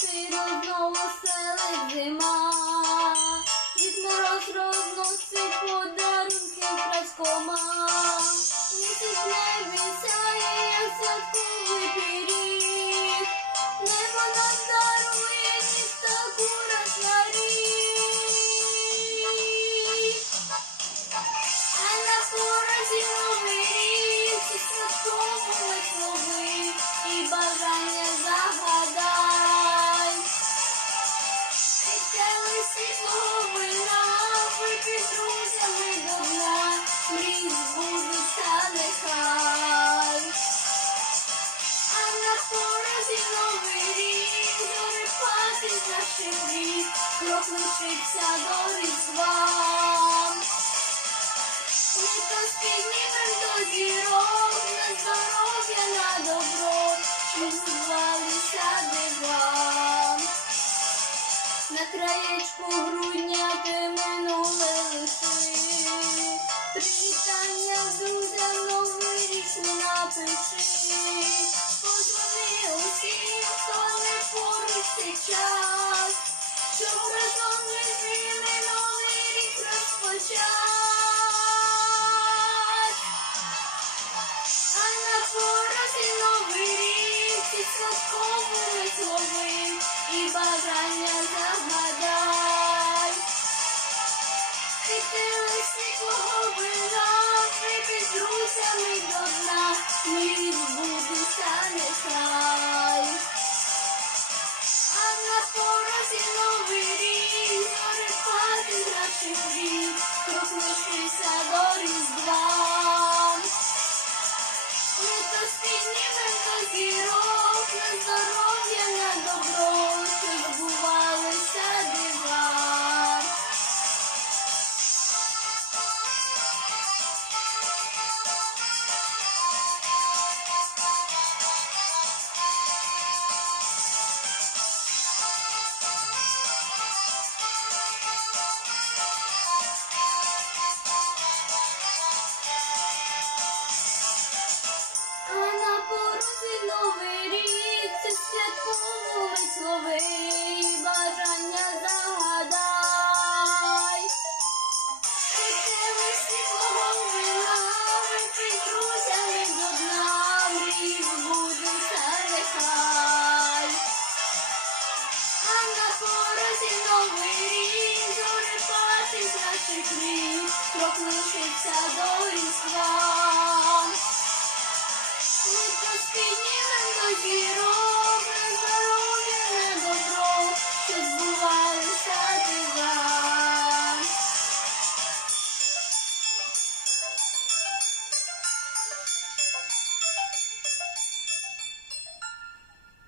широ знову селить зима, Дід мороз розносить подарунки в праскома. Місяць небі сяє, як перший крок лишився до різдва. Ми то спіднімем до зірок, на здоров'я, на добро, щоб звалися дива. На краєчку грудня ти минуле лиши, привітання друзям новий річ не напиши. Цей час, щоб разом ми з ними новий рік розпочать. А на порозі новий рік під святковими слови і бажання слови бажання загадай. Підемо світлого вина, підруся до дна, мрію на порозі новий рік, наших крім, крок до різдва. Ми поспідніли до зірок,